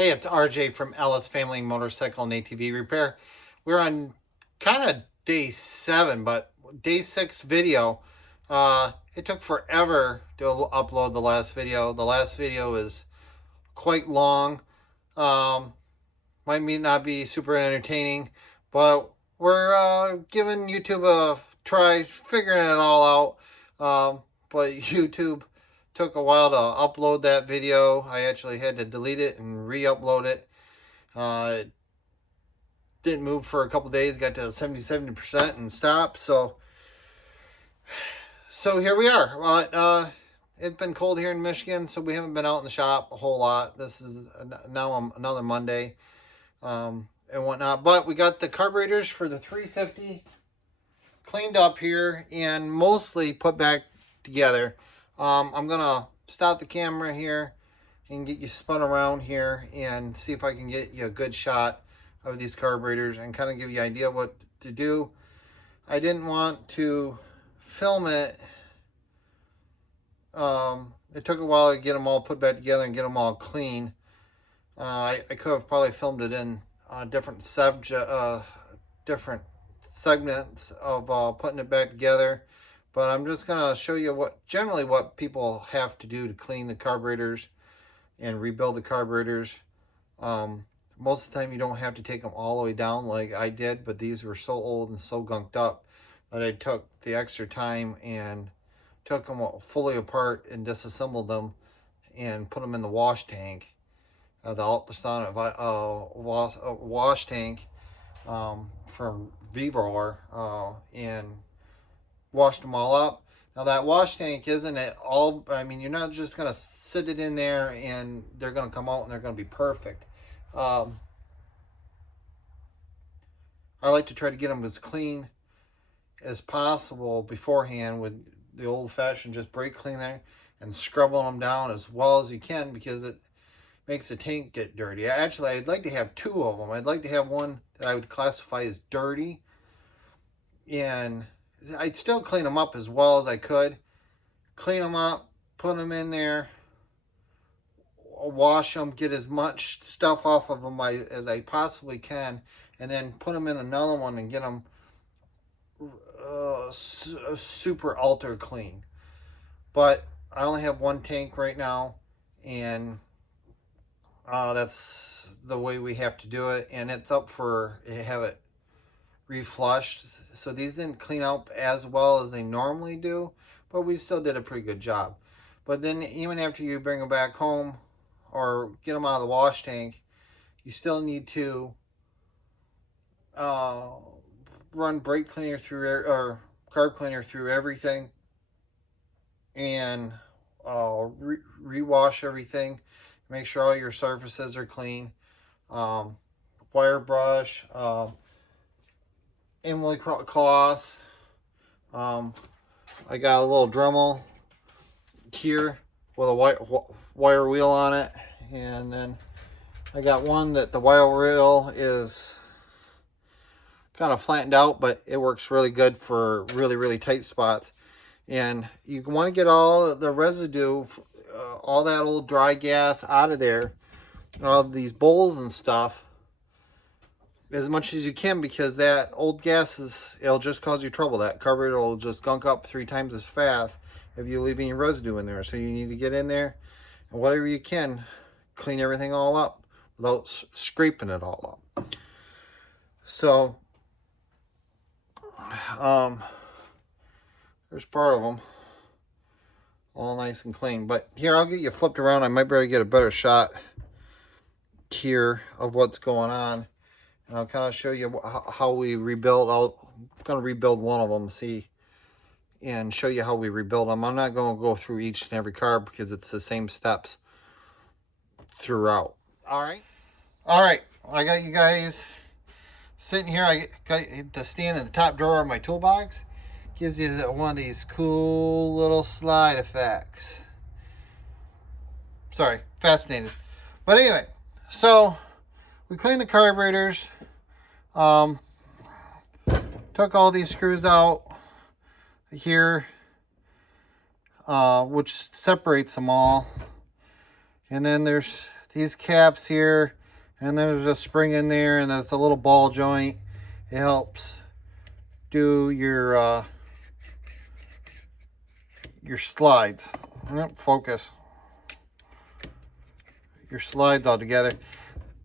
Hey, it's RJ from Ellis Family Motorcycle and ATV Repair. We're on kind of day 7, but day 6 video. It took forever to upload the last video. The last video is quite long. Might not be super entertaining, but we're giving YouTube a try, figuring it all out. But YouTube took a while to upload that video. I actually had to delete it and re-upload it. It didn't move for a couple days, got to 70% and stopped. So here we are. Well, it's been cold here in Michigan, so we haven't been out in the shop a whole lot. This is now another Monday and whatnot. But we got the carburetors for the 350 cleaned up here and mostly put back together. I'm going to stop the camera here and get you spun around here and see if I can get you a good shot of these carburetors and kind of give you an idea what to do. I didn't want to film it. It took a while to get them all put back together and get them all clean. I could have probably filmed it in different segments of putting it back together. But I'm just going to show you generally what people have to do to clean the carburetors and rebuild the carburetors. Most of the time you don't have to take them all the way down like I did, but these were so old and so gunked up that I took the extra time and took them fully apart and disassembled them and put them in the wash tank, the Ultrasonic wash tank from VEVOR, and washed them all up. Now that wash tank isn't it all, I mean, you're not just going to sit it in there and they're going to come out and they're going to be perfect. I like to try to get them as clean as possible beforehand with the old-fashioned just brake cleaner and scrubbing them down as well as you can, because it makes the tank get dirty. Actually, I'd like to have 2 of them. I'd like to have one that I would classify as dirty, and I'd still clean them up as well as I could. Clean them up, put them in there, wash them, get as much stuff off of them as I possibly can, and then put them in another one and get them super ultra clean. But I only have one tank right now, and that's the way we have to do it, and it's up for have it reflushed. So these didn't clean up as well as they normally do, but we still did a pretty good job. But then even after you bring them back home or get them out of the wash tank, you still need to run brake cleaner through or carb cleaner through everything and rewash everything. Make sure all your surfaces are clean. Wire brush, Emily cloth. I got a little Dremel here with a wire wheel on it, and then I got one that the wire wheel is kind of flattened out, but it works really good for really tight spots. And you want to get all the residue, all that old dry gas out of there, and all these bowls and stuff, as much as you can, because that old gas it'll just cause you trouble. That carburetor will just gunk up 3 times as fast if you leave any residue in there. So you need to get in there and whatever you can, clean everything all up without scraping it all up. So there's part of them all nice and clean. But here, I'll get you flipped around. I might be able to get a better shot here of what's going on. And I'll kind of show you how we rebuild. I'm going to rebuild one of them, and show you how we rebuild them. I'm not going to go through each and every carb because it's the same steps throughout. All right. I got you guys sitting here. I got the stand in the top drawer of my toolbox. Gives you one of these cool little slide effects. Sorry, fascinated. But anyway, so we cleaned the carburetors. Took all these screws out here, which separates them all. And then there's these caps here, and there's a spring in there, and there's a little ball joint. It helps do your slides. Focus. Your slides all together.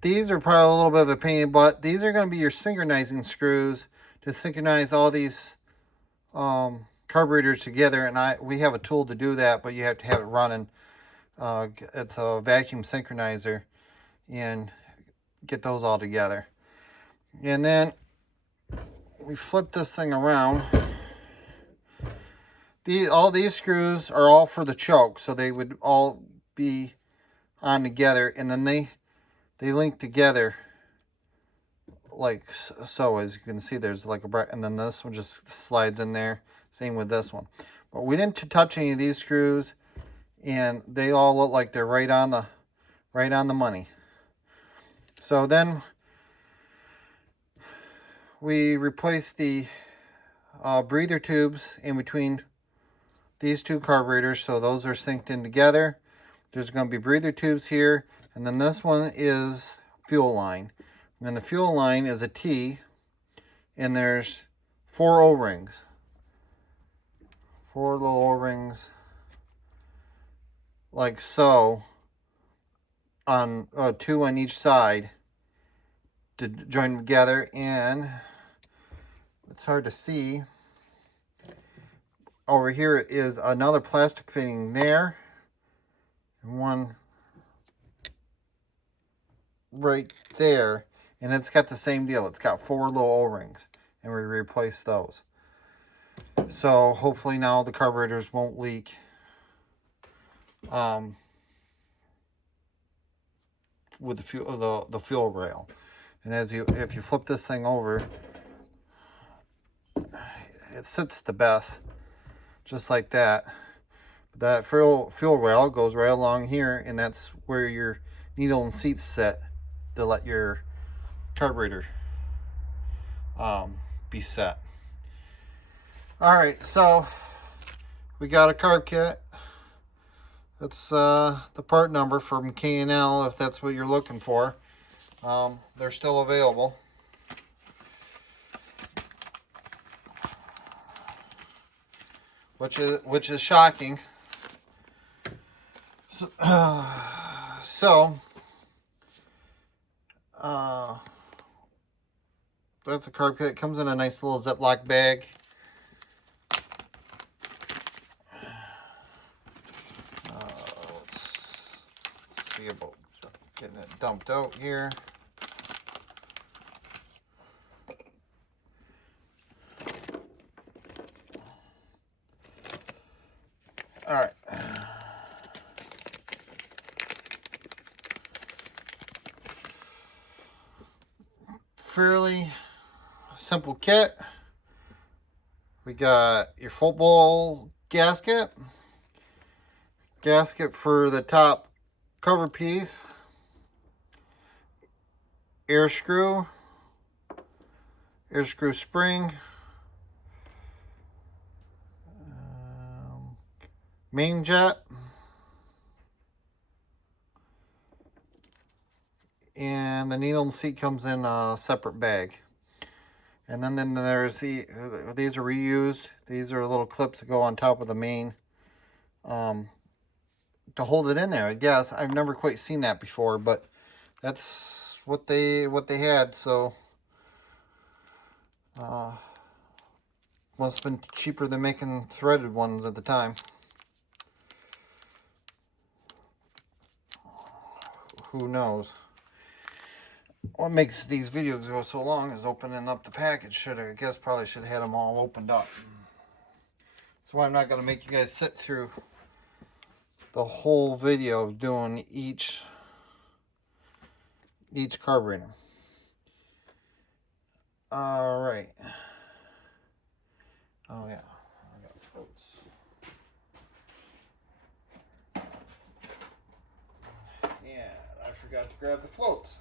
These are probably a little bit of a pain, but these are going to be your synchronizing screws to synchronize all these carburetors together. And we have a tool to do that, but you have to have it running. It's a vacuum synchronizer, and get those all together. And then we flip this thing around. All these screws are all for the choke, so they would all be on together, and then they link together like so. As you can see, there's like a bracket, and then this one just slides in there. Same with this one. But we didn't touch any of these screws, and they all look like they're right on the money. So then we replaced the breather tubes in between these two carburetors, so those are synced in together. There's going to be breather tubes here, and then this one is fuel line. And then the fuel line is a T, and there's 4 O-rings. 4 little O-rings, like so, on 2 on each side to join together. And it's hard to see. Over here is another plastic fitting there, and one right there, and it's got the same deal. It's got 4 little O-rings, and we replaced those. So hopefully now the carburetors won't leak. With the fuel rail. And if you flip this thing over, it sits the best, just like that. That fuel rail goes right along here, and that's where your needle and seats sit to let your carburetor be set. Alright, so we got a carb kit. That's the part number from K&L, if that's what you're looking for. They're still available. Which is shocking. So that's a carb kit. It comes in a nice little Ziploc bag. Let's see about getting it dumped out here. All right. Fairly simple kit. We got your football gasket for the top cover piece, air screw spring, main jet, and the needle and seat comes in a separate bag. And then there's these are reused. These are little clips that go on top of the main to hold it in there. I guess I've never quite seen that before, but that's what they had. So must have been cheaper than making threaded ones at the time. Who knows? What makes these videos go so long is opening up the package. Probably should have had them all opened up. That's why I'm not going to make you guys sit through the whole video of doing each carburetor. All right. Oh yeah, I got floats. Yeah, I forgot to grab the floats.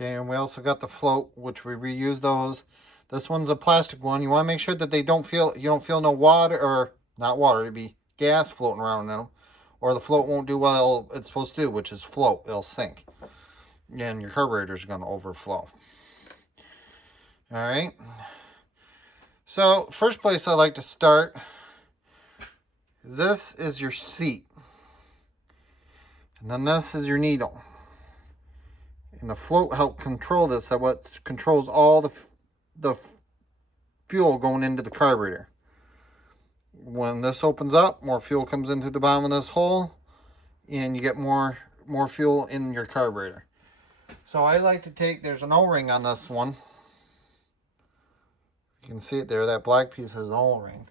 Okay, and we also got the float, which we reuse those. This one's a plastic one. You want to make sure that you don't feel no water, or not water, it'd be gas floating around in them, or the float won't do what it's supposed to do, which is float. It'll sink, and your carburetor is going to overflow. All right. So first place I like to start, this is your seat, and then this is your needle. And the float helps control this. That's what controls all the fuel going into the carburetor. When this opens up, more fuel comes into the bottom of this hole, and you get more fuel in your carburetor. So I like to take, there's an O-ring on this one. You can see it there, that black piece has an O-ring.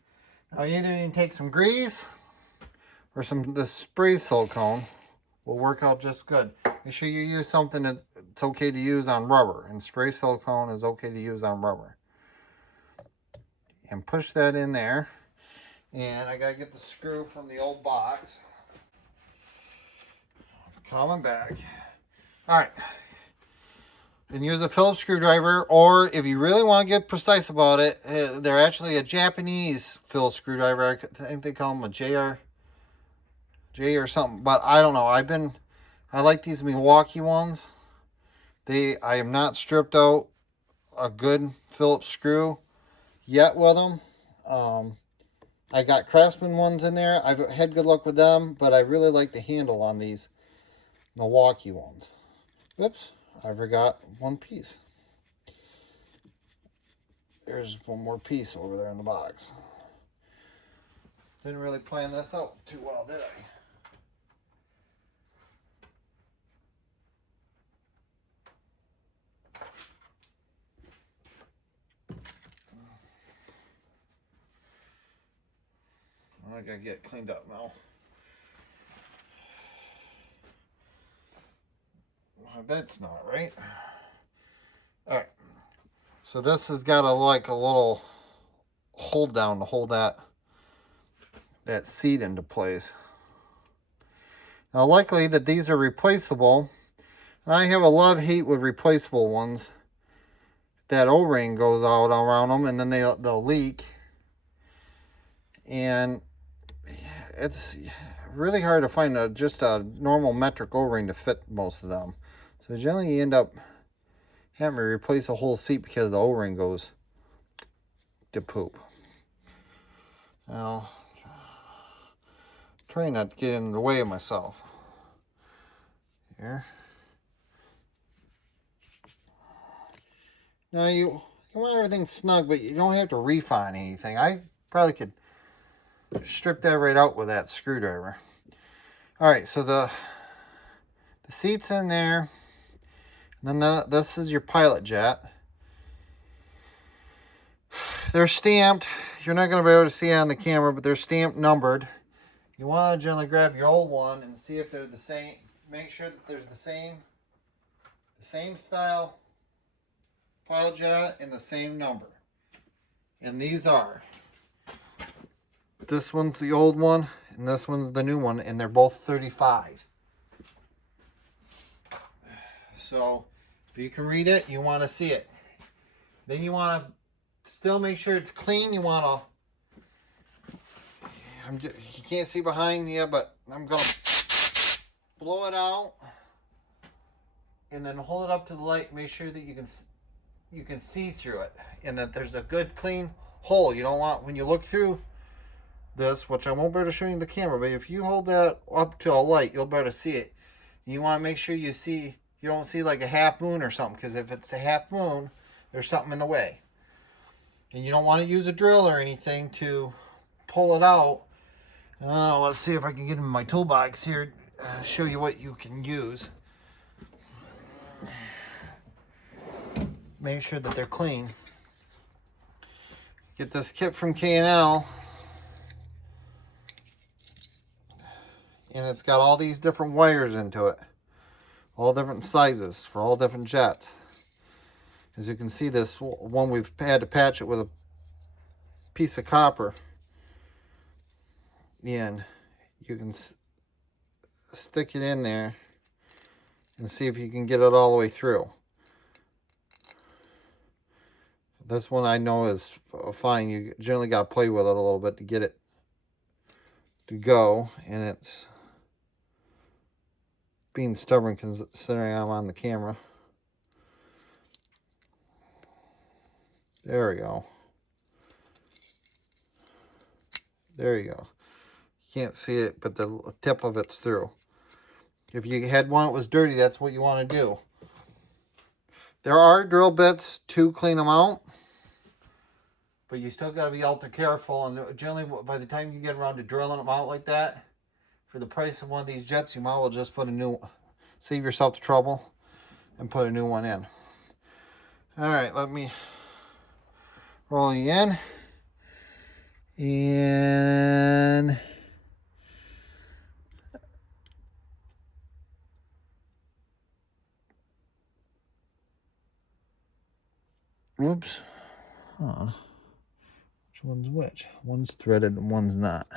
Now either you can take some grease or this spray silicone will work out just good. Make sure you use something that's okay to use on rubber, and spray silicone is okay to use on rubber. And push that in there. And I gotta get the screw from the old box. Coming back. Alright. And use a Phillips screwdriver, or if you really want to get precise about it, they're actually a Japanese Phillips screwdriver. I think they call them a J or something, but I don't know. I like these Milwaukee ones. I am not stripped out a good Phillips screw yet with them. I got Craftsman ones in there. I've had good luck with them, but I really like the handle on these Milwaukee ones. Oops, I forgot one piece. There's one more piece over there in the box. Didn't really plan this out too well, did I? I gotta get it cleaned up now. I bet it's not, right? Alright. So this has got a little hold down to hold that seat into place. Now likely that these are replaceable. And I have a love-hate with replaceable ones. That O-ring goes out around them and then they'll leak. And it's really hard to find just a normal metric O-ring to fit most of them. So generally you end up having to replace the whole seat because the O-ring goes to poop. Now, trying not to get in the way of myself. Here. Now you want everything snug, but you don't have to refine anything. I probably could strip that right out with that screwdriver. Alright, so the seat's in there. And then this is your pilot jet. They're stamped. You're not going to be able to see it on the camera, but they're stamped numbered. You want to generally grab your old one and see if they're the same. Make sure that there's the same style pilot jet and the same number. And these are. This one's the old one, and this one's the new one, and they're both 35. So, if you can read it, you want to see it. Then you want to still make sure it's clean. You want to, you can't see behind you, but I'm going to blow it out, and then hold it up to the light. Make sure that you can see through it, and that there's a good clean hole. You don't want, when you look through this, which I won't be able to show you in the camera, but if you hold that up to a light, you'll be able to see it. You want to make sure you don't see like a half moon or something, because if it's a half moon, there's something in the way. And you don't want to use a drill or anything to pull it out. Let's see if I can get in my toolbox here, show you what you can use. Make sure that they're clean. Get this kit from K&L. And it's got all these different wires into it. All different sizes for all different jets. As you can see, this one we've had to patch it with a piece of copper. And you can stick it in there and see if you can get it all the way through. This one I know is fine. You generally got to play with it a little bit to get it to go, and it's being stubborn considering I'm on the camera. There we go. There you go. You can't see it, but the tip of it's through. If you had one that was dirty, that's what you want to do. There are drill bits to clean them out, but you still got to be ultra careful. And generally, by the time you get around to drilling them out like that, for the price of one of these jets, you might as well just put a new, save yourself the trouble, and put a new one in. All right, let me roll you in. And whoops. Hold on. Which one's which? One's threaded and one's not.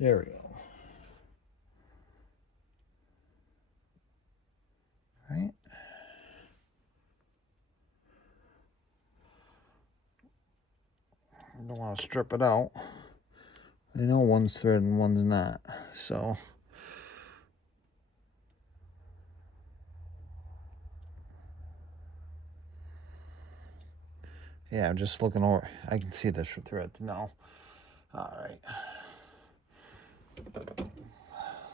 There we go. All right. I don't want to strip it out. I know one's threaded and one's not. So yeah, I'm just looking over. I can see this thread now. All right.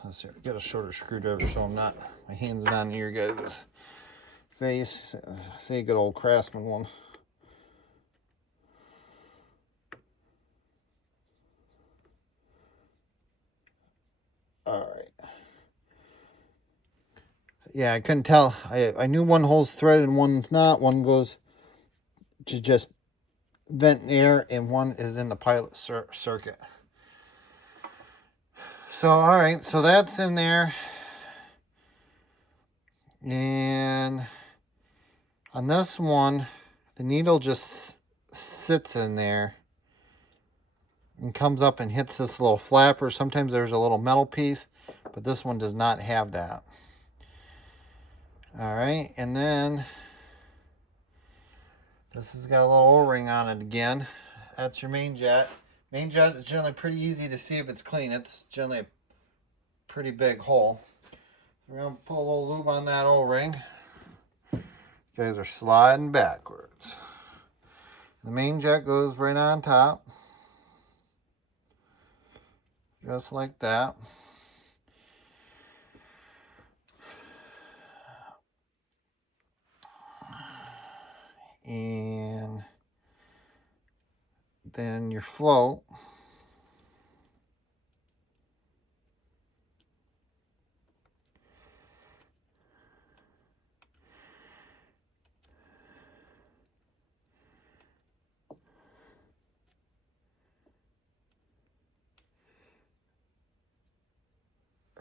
Let's see. Get a shorter screwdriver so I'm not, my hand's not in your guys' face. Say a good old Craftsman one. All right. Yeah, I couldn't tell. I knew one hole's threaded and one's not. One goes to just vent air and one is in the pilot circuit. So, all right, so that's in there. And on this one, the needle just sits in there and comes up and hits this little flapper. Sometimes there's a little metal piece, but this one does not have that. All right, and then this has got a little O-ring on it again. That's your main jet. Main jet is generally pretty easy to see if it's clean. It's generally a pretty big hole. We're going to put a little lube on that O-ring. You guys are sliding backwards. The main jet goes right on top. Just like that. And then your float.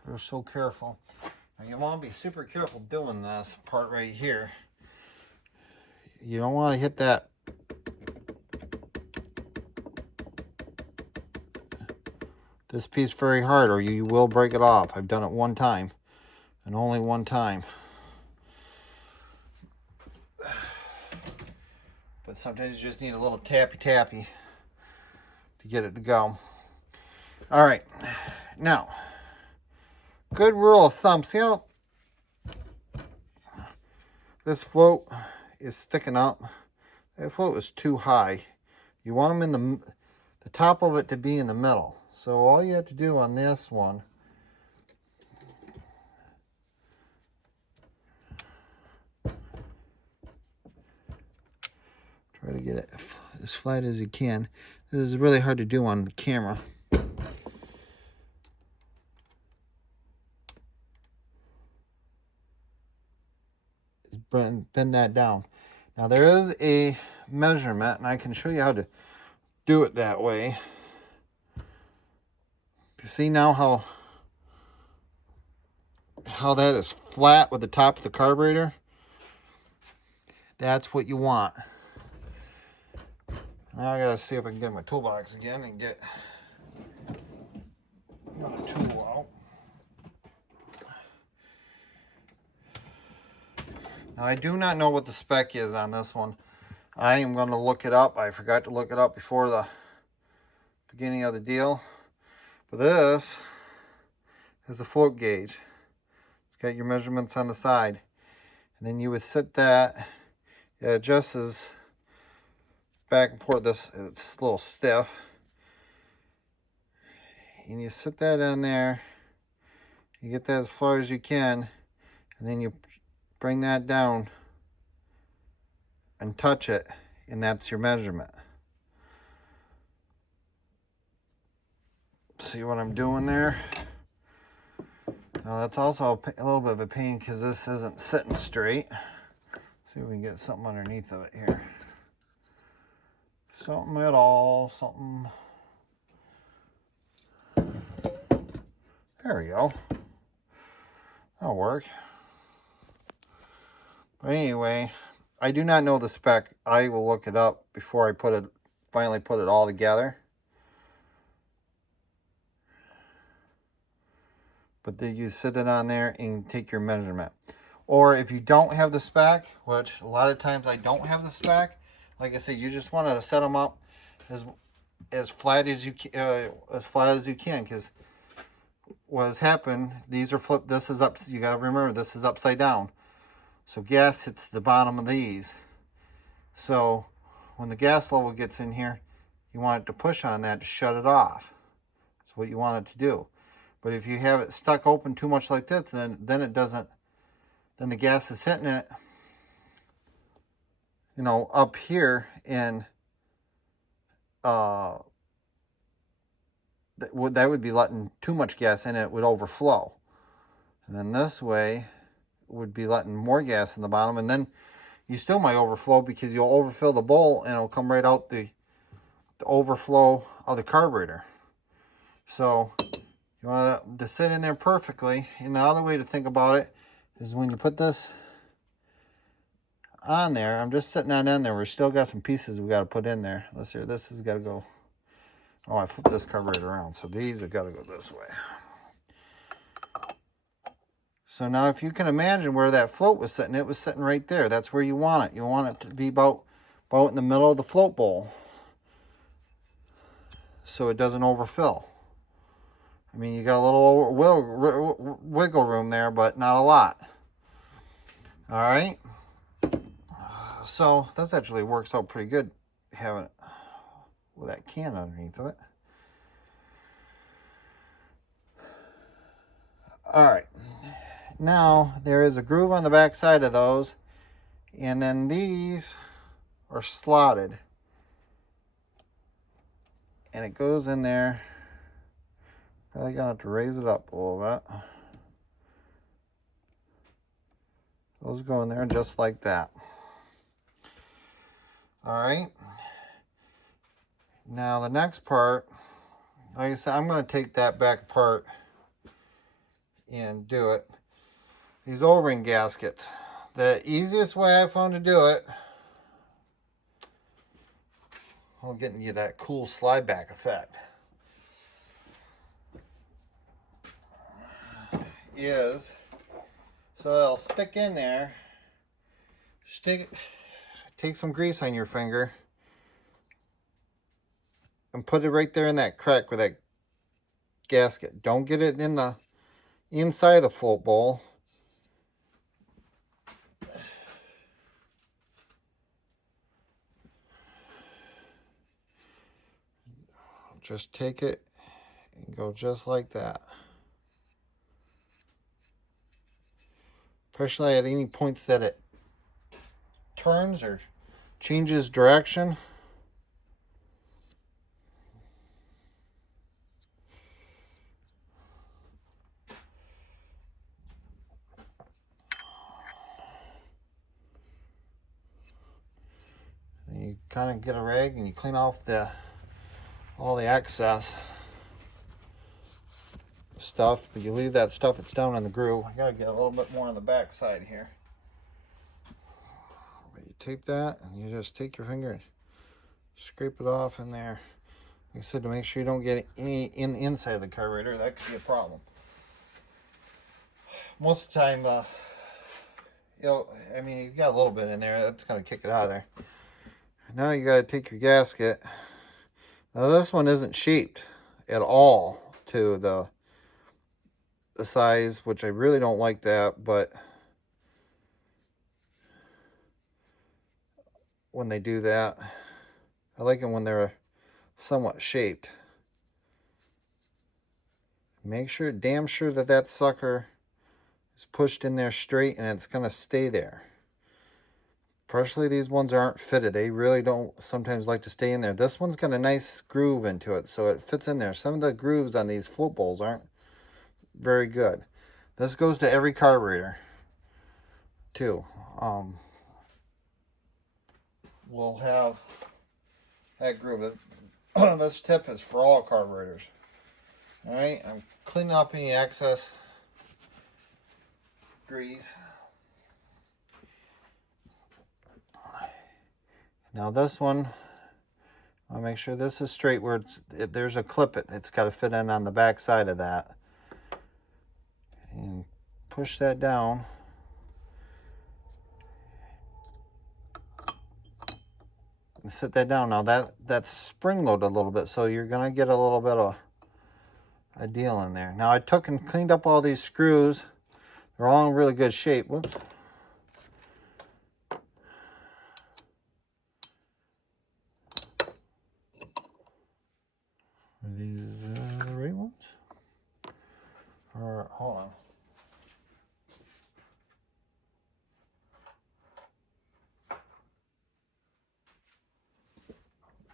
We're so careful. Now you want to be super careful doing this part right here. You don't want to hit that this piece very hard or you will break it off. I've done it one time and only one time. But sometimes you just need a little tappy to get it to go. All right, now, good rule of thumb. See how this float is sticking up? That float is too high. You want them in the top of it to be in the middle. So all you have to do on this one try to get it as flat as you can. This is really hard to do on the camera. Bend that down. Now there is a measurement, and I can show you how to do it that way. You see now how that is flat with the top of the carburetor? That's what you want. Now I gotta see if I can get my toolbox again and get another tool out. Now, I do not know what the spec is on this one. I am going to look it up. I forgot to look it up before the beginning of the deal. But this is a float gauge. It's got your measurements on the side. And then you would set that. It adjusts back and forth. It's a little stiff. And you set that in there. You get that as far as you can. And then you bring that down and touch it. And that's your measurement. See what I'm doing there? Now that's also a little bit of a pain because this isn't sitting straight. See if we can get something underneath of it here. Something at all, something. There we go. That'll work. But anyway, I do not know the spec. I will look it up before I finally put it all together. But then you sit it on there and take your measurement. Or if you don't have the spec, which a lot of times I don't have the spec, like I said, you just want to set them up as flat as you can, because what has happened, these are flipped. This is up. You got to remember, this is upside down. So gas hits the bottom of these. So when the gas level gets in here, you want it to push on that to shut it off. That's what you want it to do. But if you have it stuck open too much like this, then it doesn't, then the gas is hitting it, you know, up here, and that would be letting too much gas in, it would overflow. And then this way would be letting more gas in the bottom, and then you still might overflow because you'll overfill the bowl and it'll come right out the overflow of the carburetor. So you want it to sit in there perfectly. And the other way to think about it is when you put this on there, I'm just sitting that in there. We've still got some pieces we got to put in there. Let's see, this has got to go. Oh, I flipped this carburetor around, so these have got to go this way. So now if you can imagine where that float was sitting, it was sitting right there. That's where you want it. You want it to be about in the middle of the float bowl so it doesn't overfill. I mean, you got a little wiggle room there, but not a lot. All right. So this actually works out pretty good, having it with that can underneath of it. All right. Now there is a groove on the back side of those, and then these are slotted, and it goes in there. Probably gonna have to raise it up a little bit. Those go in there just like that. All right. Now the next part, like I said, I'm going to take that back apart and do it. These O-ring gaskets. The easiest way I found to do it, I'm getting you that cool slide back effect, is so it'll stick in there. Just take some grease on your finger and put it right there in that crack with that gasket. Don't get it in the inside of the float bowl. Just take it and go just like that. Especially at any points that it turns or changes direction. And you kind of get a rag and you clean off all the excess stuff, but you leave that stuff that's down in the groove. I gotta get a little bit more on the back side here. But you take that and you just take your finger and scrape it off in there. Like I said, to make sure you don't get any in the inside of the carburetor. That could be a problem. Most of the time, I mean, you got a little bit in there. That's going to kick it out of there. Now you got to take your gasket. Now this one isn't shaped at all to the size, which I really don't like that, but when they do that, I like it when they're somewhat shaped. Make sure, damn sure that that sucker is pushed in there straight and it's going to stay there. Partially these ones aren't fitted. They really don't sometimes like to stay in there. This one's got a nice groove into it, so it fits in there. Some of the grooves on these float bowls aren't very good. This goes to every carburetor too. We'll have that groove. This tip is for all carburetors. Alright, I'm cleaning up any excess grease. Now this one, I'll make sure this is straight where there's a clip it's got to fit in on the back side of that. And push that down. And sit that down. Now that's spring loaded a little bit, so you're going to get a little bit of a deal in there. Now I took and cleaned up all these screws. They're all in really good shape. Whoops. Are these the right ones? Or hold on.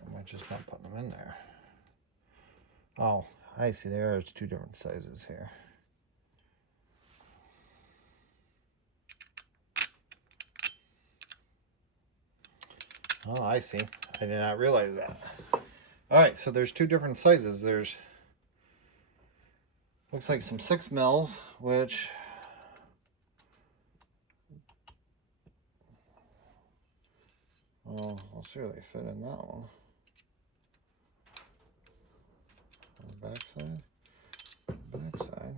Am I just not putting them in there? Oh, I see. There's two different sizes here. Oh, I see. I did not realize that. All right, so there's two different sizes. There's, looks like some 6 mils, which well, I'll see where they fit in that one. On the back side. Back side.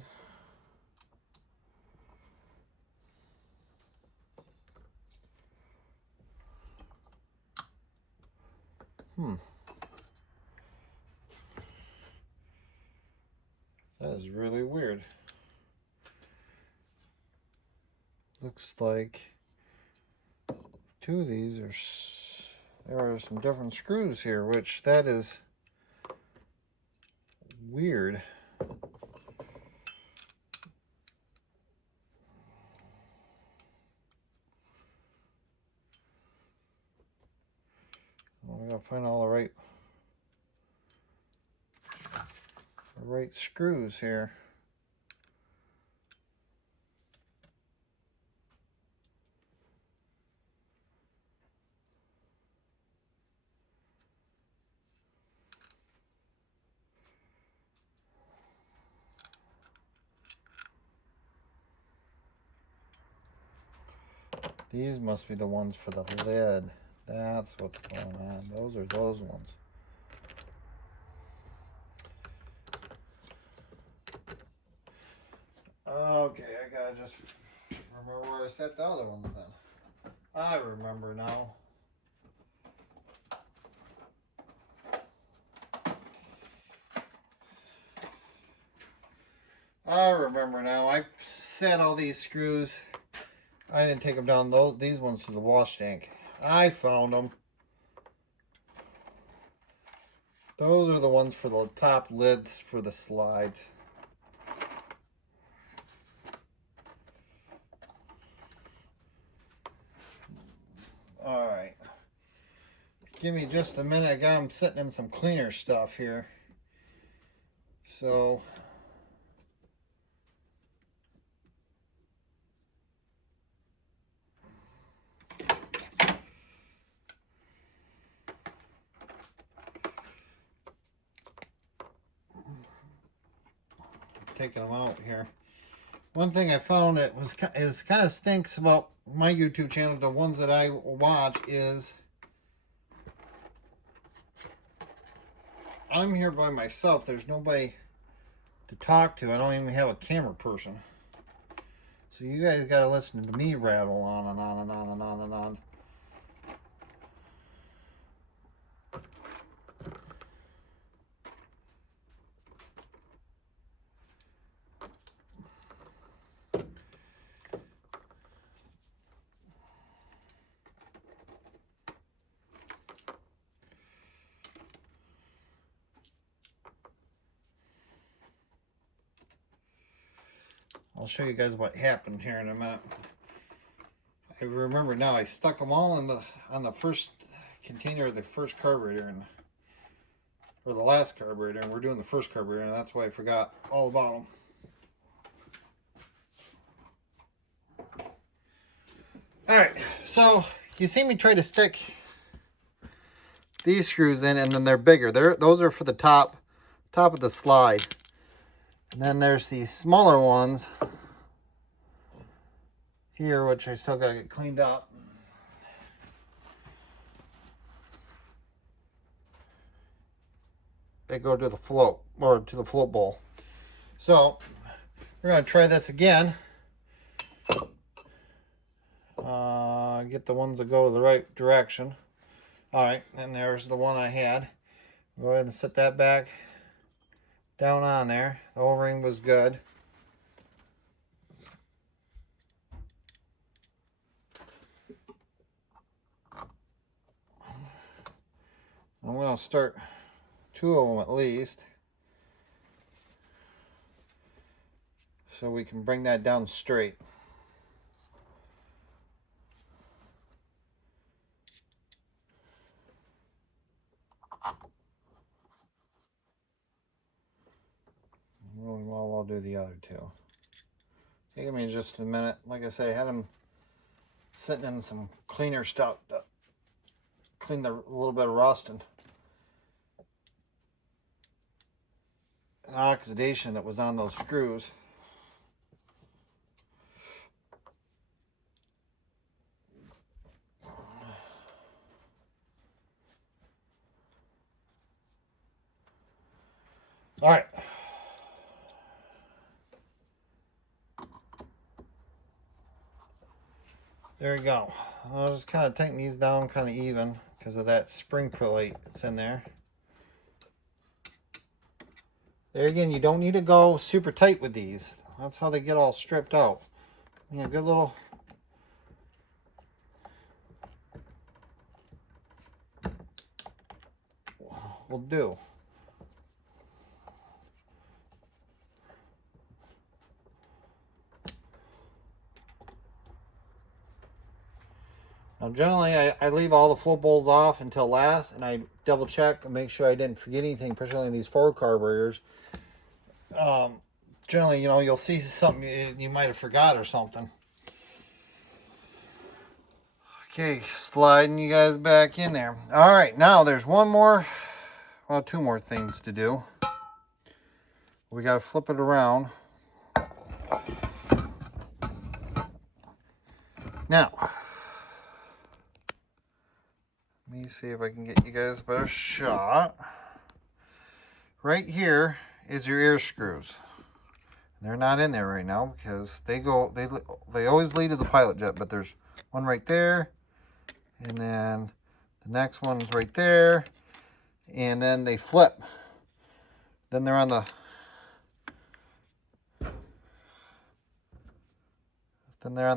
That is really weird. Looks like two of these are, there are some different screws here, which that is weird. Well, I gotta find all the right screws here. These must be the ones for the lid. That's what's going on. Those are those ones. Okay, I gotta just remember where I set the other ones then. I remember now. I remember now. I set all these screws. I didn't take them down. These ones to the wash tank. I found them. Those are the ones for the top lids for the slides. Alright. Give me just a minute. I got them sitting in some cleaner stuff here. So taking them out here. One thing I found that is kind of stinks about my YouTube channel, the ones that I watch, is I'm here by myself. There's nobody to talk to. I don't even have a camera person. So you guys got to listen to me rattle on and on and on and on and on. I'll show you guys what happened here in a minute. I remember now I stuck them all in on the first container of the first carburetor, or the last carburetor, and we're doing the first carburetor, and that's why I forgot all about them. Alright, so you see me try to stick these screws in, and then they're bigger. Those are for the top of the slide. And then there's these smaller ones here, which I still got to get cleaned up. They go to the float, or to the float bowl. So we're going to try this again. Get the ones that go the right direction. All right, and there's the one I had. Go ahead and set that back down on there. The O-ring was good. I'm going to start 2 of them at least, so we can bring that down straight. Well, I'll do the other 2. Take me just a minute. Like I say, I had them sitting in some cleaner stuff to clean a little bit of rust and oxidation that was on those screws. All right. There we go. I'll just kind of tighten these down kind of even because of that spring plate that's in there. There again, you don't need to go super tight with these. That's how they get all stripped out. You know, good little will do. Now generally I leave all the float bowls off until last, and I double check and make sure I didn't forget anything, particularly in these Ford carburetors. Generally, you know, you'll see something you might have forgot or something. Okay, sliding you guys back in there. All right, now there's one more, well, 2 more things to do. We got to flip it around. Now, let me see if I can get you guys a better shot. Right here is your ear screws. They're not in there right now because they always lead to the pilot jet, but there's one right there, and then the next one's right there, and then they flip. Then they're on the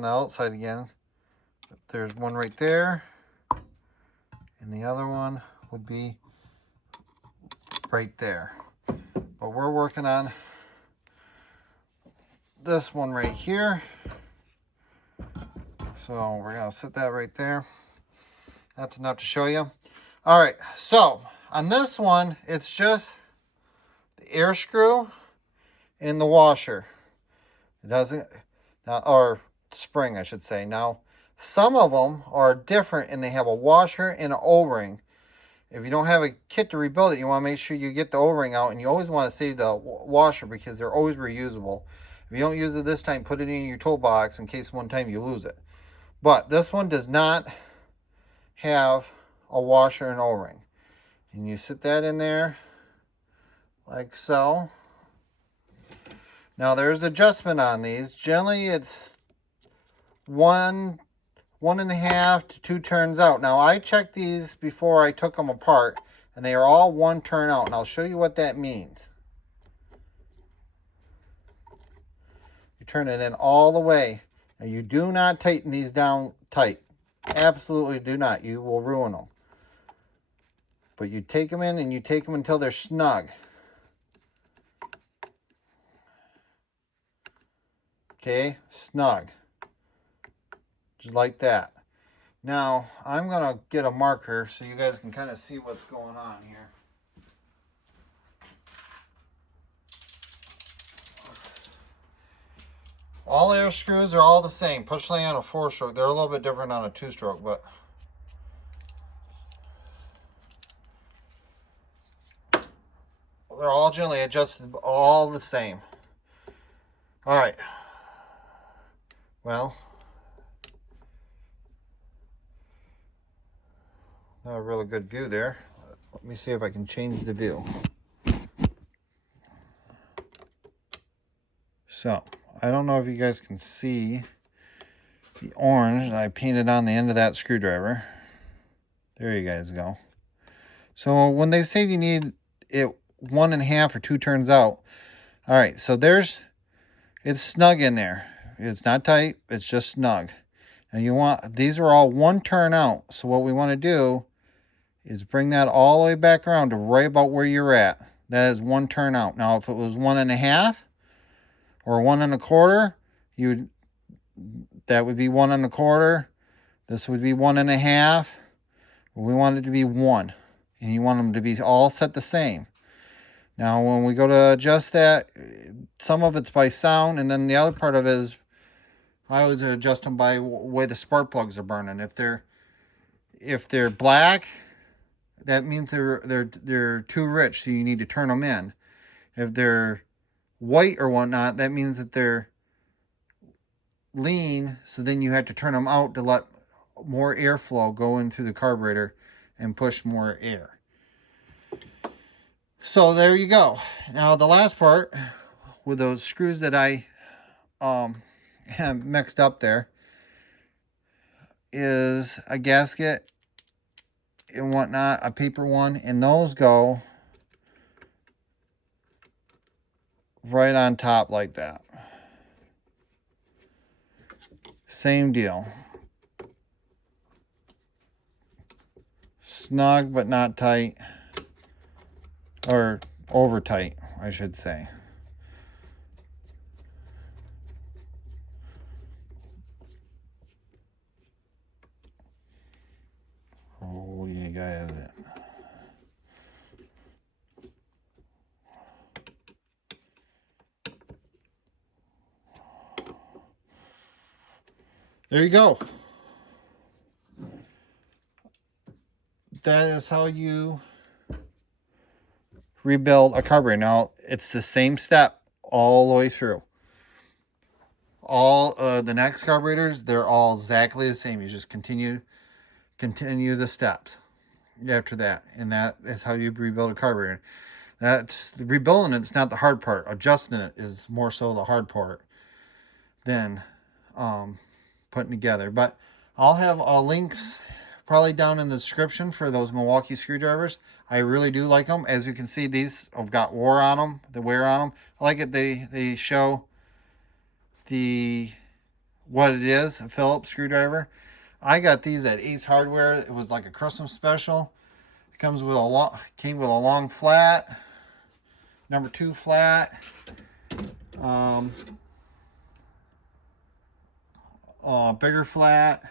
outside again. There's one right there, and the other one would be right there. But we're working on this one right here. So we're going to set that right there. That's enough to show you. All right, so on this one, it's just the air screw and the washer. It doesn't, or spring, I should say. Now, some of them are different, and they have a washer and an O-ring. If you don't have a kit to rebuild it, you want to make sure you get the O-ring out, and you always want to save the washer because they're always reusable. If you don't use it this time, put it in your toolbox in case one time you lose it. But this one does not have a washer and O-ring. And you sit that in there like so. Now there's adjustment on these. Generally it's 1.5 to 2 turns out. Now I checked these before I took them apart, and they are all 1 turn out, and I'll show you what that means. You turn it in all the way, and you do not tighten these down tight. Absolutely do not. You will ruin them. But you take them in and you take them until they're snug. Okay, snug. Just like that. Now, I'm going to get a marker so you guys can kind of see what's going on here. All air screws are all the same, especially on a 4-stroke. They're a little bit different on a 2-stroke, but they're all generally adjusted, all the same. All right. Well, not a really good view there. Let me see if I can change the view. So, I don't know if you guys can see the orange that I painted on the end of that screwdriver. There you guys go. So when they say you need it 1.5 or 2 turns out, all right, so it's snug in there. It's not tight, it's just snug. And these are all 1 turn out. So what we want to do is bring that all the way back around to right about where you're at. That is 1 turn out. Now if it was 1.5 or 1.25, that would be 1.25. This would be 1.5. We want it to be 1. And you want them to be all set the same. Now when we go to adjust that, some of it's by sound, and then the other part of it is I always adjust them by the way the spark plugs are burning. If they're black, that means they're too rich, so you need to turn them in. If they're white or whatnot, that means that they're lean, so then you have to turn them out to let more airflow go in through the carburetor and push more air. So there you go. Now the last part with those screws that I have mixed up there is a gasket and whatnot, a paper one, and those go right on top like that. Same deal. Snug but not tight, or over tight, I should say. Oh, you guys. There you go. That is how you rebuild a carburetor. Now, it's the same step all the way through. All the next carburetors, they're all exactly the same. You just continue the steps after that. And that is how you rebuild a carburetor. That's rebuilding it's not the hard part. Adjusting it is more so the hard part than putting together. But I'll have links probably down in the description for those Milwaukee screwdrivers. I really do like them. As you can see, these have got wear on them. I like it. They show what it is, a Phillips screwdriver. I got these at Ace Hardware. It was like a Christmas special. It came with a long flat, number 2 flat, bigger flat,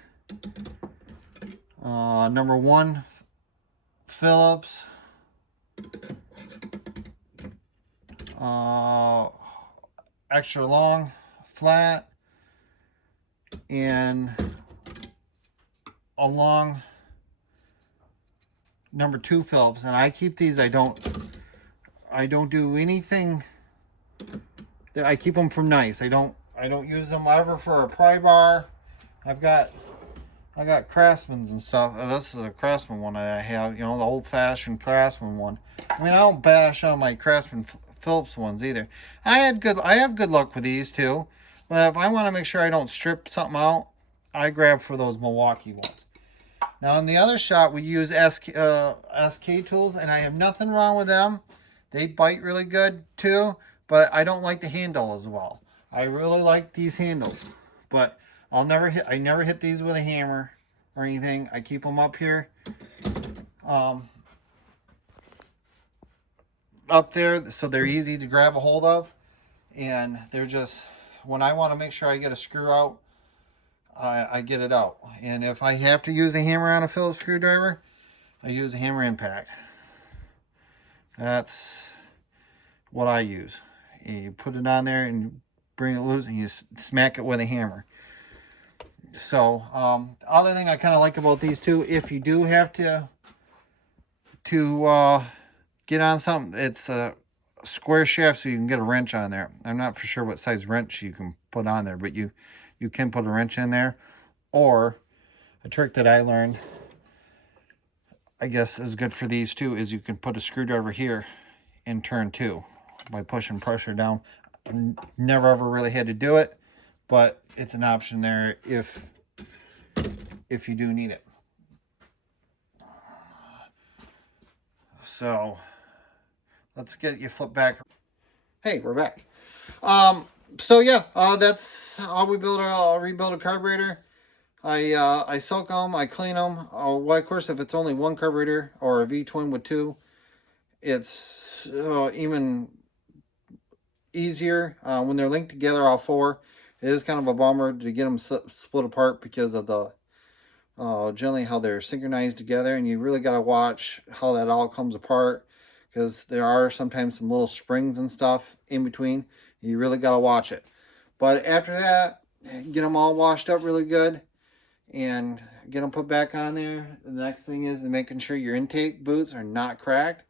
number 1 Phillips, extra long flat, and a long number 2 Phillips. And I keep these. I don't do anything. I keep them from nice. I don't use them ever for a pry bar. I got Craftsman's and stuff. This is a Craftsman one I have, the old-fashioned Craftsman one. I mean, I don't bash on my Craftsman Phillips ones either. I have good luck with these too. But if I want to make sure I don't strip something out, I grab for those Milwaukee ones. Now in the other shop, we use SK tools, and I have nothing wrong with them. They bite really good too, but I don't like the handle as well. I really like these handles, but I never hit these with a hammer or anything. I keep them up here, up there, so they're easy to grab a hold of, and they're just, when I want to make sure I get a screw out, I get it out. And if I have to use a hammer on a Phillips screwdriver, I use a hammer impact. That's what I use. You put it on there and bring it loose, and you smack it with a hammer. So, other thing I kind of like about these two, if you do have to get on something, it's a square shaft, so you can get a wrench on there. I'm not for sure what size wrench you can put on there, but you can put a wrench in there. Or a trick that I learned, I guess is good for these too, is you can put a screwdriver here and turn two by pushing pressure down. I never ever really had to do it, but it's an option there if you do need it. So let's get you flipped back. Hey, we're back. So yeah, that's how we rebuild a carburetor. I soak them, I clean them. Well, of course, if it's only one carburetor or a V-twin with two, it's even easier. When they're linked together, all four, it is kind of a bummer to get them split apart because of the generally how they're synchronized together, and you really got to watch how that all comes apart, because there are sometimes some little springs and stuff in between. You really got to watch it. But after that, get them all washed up really good and get them put back on there. The next thing is making sure your intake boots are not cracked.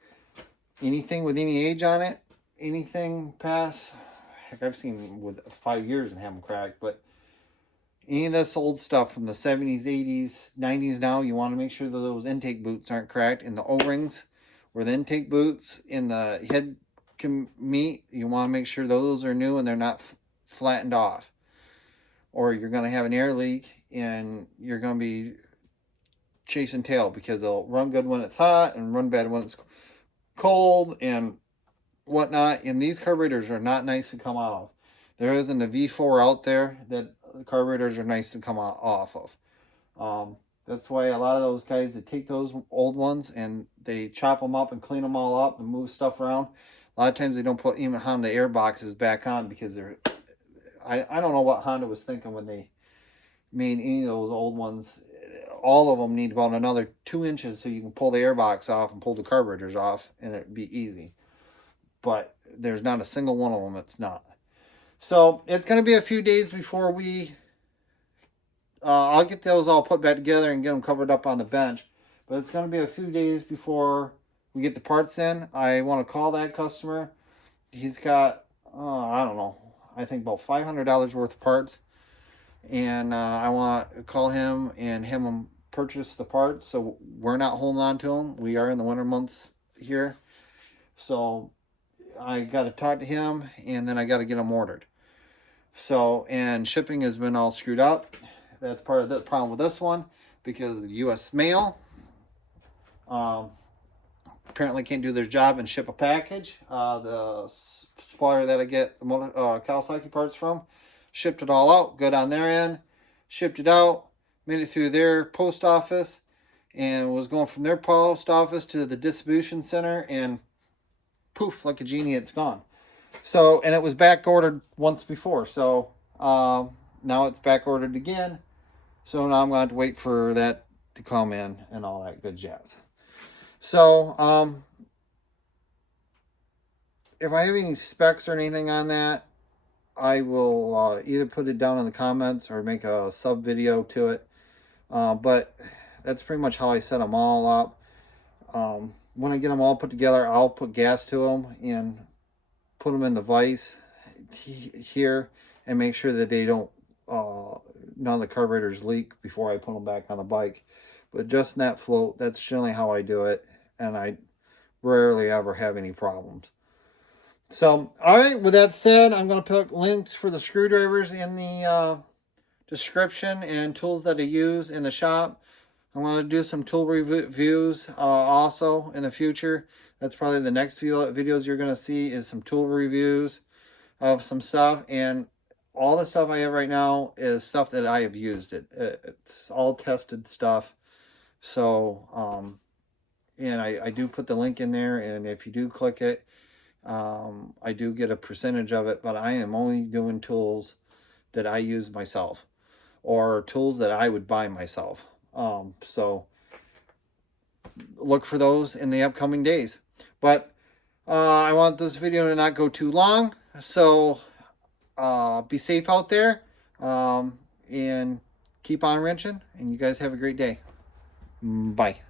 Anything with any age on it, anything past, heck, I've seen with 5 years and have them cracked, but any of this old stuff from the 70s, 80s, 90s now, you want to make sure that those intake boots aren't cracked. And the O-rings where the intake boots in the head can meet, you want to make sure those are new and they're not flattened off. Or you're going to have an air leak and you're going to be chasing tail, because they'll run good when it's hot and run bad when it's cold and whatnot. And these carburetors are not nice to come out of. There isn't a V4 out there that the carburetors are nice to come off of. That's why a lot of those guys that take those old ones and they chop them up and clean them all up and move stuff around, a lot of times they don't put even Honda air boxes back on, because they're, I don't know what Honda was thinking when they made any of those old ones. All of them need about another 2 inches so you can pull the air box off and pull the carburetors off, and it'd be easy. But there's not a single one of them that's not. So it's going to be a few days before we, I'll get those all put back together and get them covered up on the bench. But it's going to be a few days before we get the parts in. I want to call that customer. He's got, I don't know, I think about $500 worth of parts. And I want to call him and have him purchase the parts, so we're not holding on to them. We are in the winter months here. So I got to talk to him, and then I got to get them ordered. So, and shipping has been all screwed up. That's part of the problem with this one, because of the U.S. mail. Apparently can't do their job and ship a package. The supplier that I get the Kawasaki parts from shipped it all out, good on their end, shipped it out, made it through their post office, and was going from their post office to the distribution center, and poof, like a genie, it's gone. So, and it was back ordered once before, so now it's back ordered again. So now I'm going to have to wait for that to come in and all that good jazz. So if I have any specs or anything on that, I will either put it down in the comments or make a sub video to it. But that's pretty much how I set them all up. When I get them all put together, I'll put gas to them and put them in the vise here and make sure that they don't, none of the carburetors leak before I put them back on the bike. But just in that float, that's generally how I do it, and I rarely ever have any problems. So, all right, with that said, I'm going to put links for the screwdrivers in the description and tools that I use in the shop. I'm going to do some tool reviews also in the future. That's probably the next few videos you're going to see is some tool reviews of some stuff. And all the stuff I have right now is stuff that I have used. It's all tested stuff. So, and I do put the link in there. And if you do click it, I do get a percentage of it. But I am only doing tools that I use myself or tools that I would buy myself. So look for those in the upcoming days. But I want this video to not go too long. So be safe out there and keep on wrenching. And you guys have a great day. Bye.